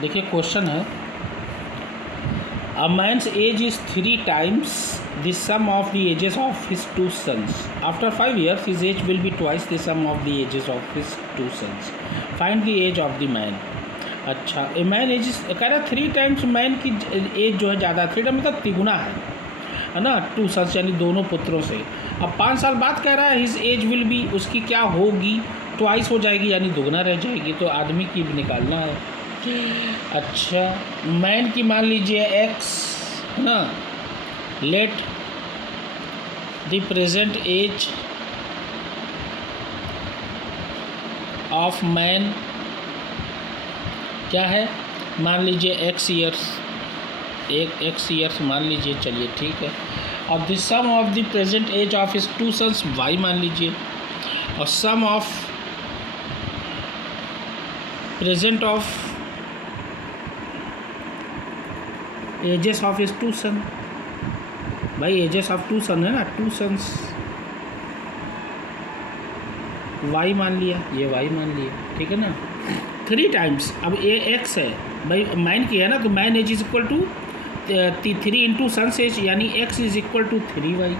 देखिए क्वेश्चन है, a man's age is 3 times the sum of the ages of his 2 sons. After 5 years his age will be twice the sum of the ages of his 2 sons. Find the age of the man. अच्छा, a man as कह रहा है 3 times man की as जो है ज़्यादा, 3 मतलब तिगुना है ना, 2 sons यानी दोनों पुत्रों से। अब 5 साल बाद कह रहा है हिज एज विल बी, उसकी क्या होगी, ट्वाइस हो जाएगी यानी दुगना रह जाएगी, तो आदमी की भी निकालना है। अच्छा, मैन की मान लीजिए एक्स है ना, let the present age of man क्या है, मान लीजिए एक्स ईयर्स, एक्स ईयर्स मान लीजिए, चलिए ठीक है। और the sum of the present age of his 2 sons y मान लीजिए, और sum of present of ages of his 2 sons, भाई एजेस ऑफ 2 sons है ना, 2 sons वाई मान लिया, ये वाई मान लिया, ठीक है ना। 3 times, अब ये एक्स है भाई, मैन की है ना, तो man age is equal to 3 into sons age, यानी x is equal to 3y,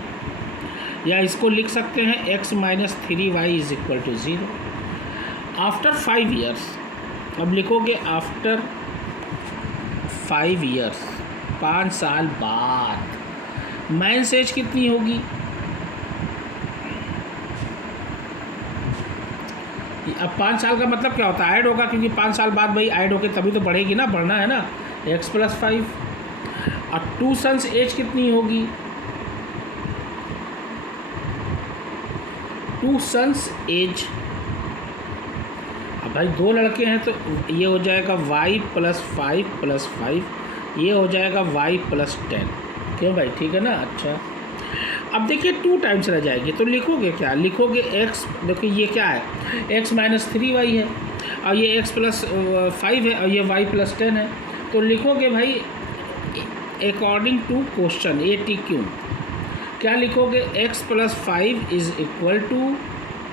या इसको लिख सकते हैं x minus 3y is equal to 0 after 5 years। अब लिखोगे आफ्टर 5 years, 5 साल बाद मैन एज कितनी होगी, अब 5 साल का मतलब क्या होता है, ऐड होगा, क्योंकि 5 साल बाद भाई ऐड होके तभी तो बढ़ेगी ना, बढ़ना है ना, x + 5। और 2 sons एज कितनी होगी, 2 sons एज, अब भाई 2 लड़के हैं तो ये हो जाएगा y + 5 + 5, ये हो जाएगा y + 10, क्यों भाई, ठीक है ना। अच्छा, अब देखिए 2 times रह जाएगी, तो लिखोगे क्या, लिखोगे x, देखिए ये क्या है, x माइनस 3y है, और ये x + 5 है, और ये y + 10 है, तो लिखोगे भाई अकॉर्डिंग टू क्वेश्चन ATQ क्या लिखोगे, x + 5 is equal to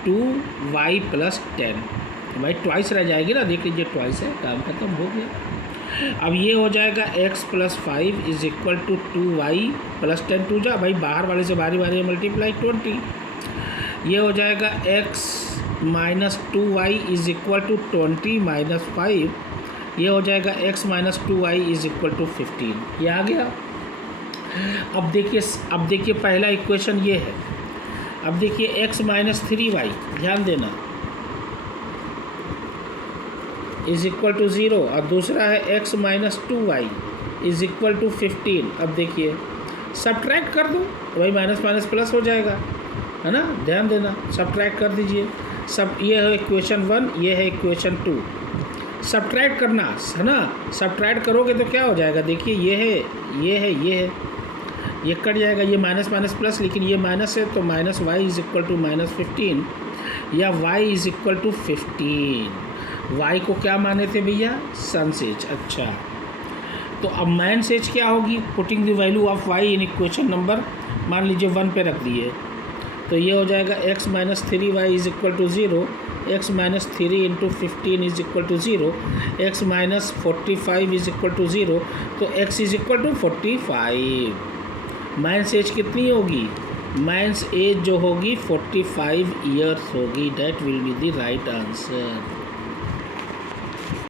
2y + 10, भाई ट्वाइस रह जाएगी ना, देख लीजिए ट्वाइस है, काम खत्म हो गया। अब ये हो जाएगा x + 5 is equal to 2y + 10, 2 जा भाई बाहर वाले से बारी बारी मल्टीप्लाई 20, ये हो जाएगा x - 2y is equal to 20 - 5, ये हो जाएगा x - 2y is equal to 15, ये आ गया। अब देखिए पहला इक्वेशन ये है, अब देखिए x - 3y, ध्यान देना, इज इक्वल टू 0, और दूसरा है x - 2y is equal to 15। अब देखिए सब्ट्रैक्ट कर दो, तो भाई माइनस माइनस प्लस हो जाएगा, है ना, ध्यान देना, सब्ट्रैक्ट कर दीजिए सब, ये है इक्वेशन 1, ये है इक्वेशन 2, सब्ट्रैक्ट करना है ना, सब्ट्रैक्ट करोगे तो क्या हो जाएगा, देखिए ये है, ये है, ये है, ये कट जाएगा, ये माइनस माइनस प्लस, लेकिन ये माइनस है तो -y इज इक्वल टू -15, या y is equal to 15। y को क्या माने थे भैया, सन्स एज। अच्छा, तो अब मैन्स एज क्या होगी, putting the value of y in equation number मान लीजिए 1 पे रख दिए, तो ये हो जाएगा x - 3y is equal to 0, x - 3 into 15 is equal to 0, x - 45 is equal to 0, तो x is equal to 45। Man's age कितनी होगी, मैन्स एज जो होगी 45 ईयर्स होगी, that will be the right answer.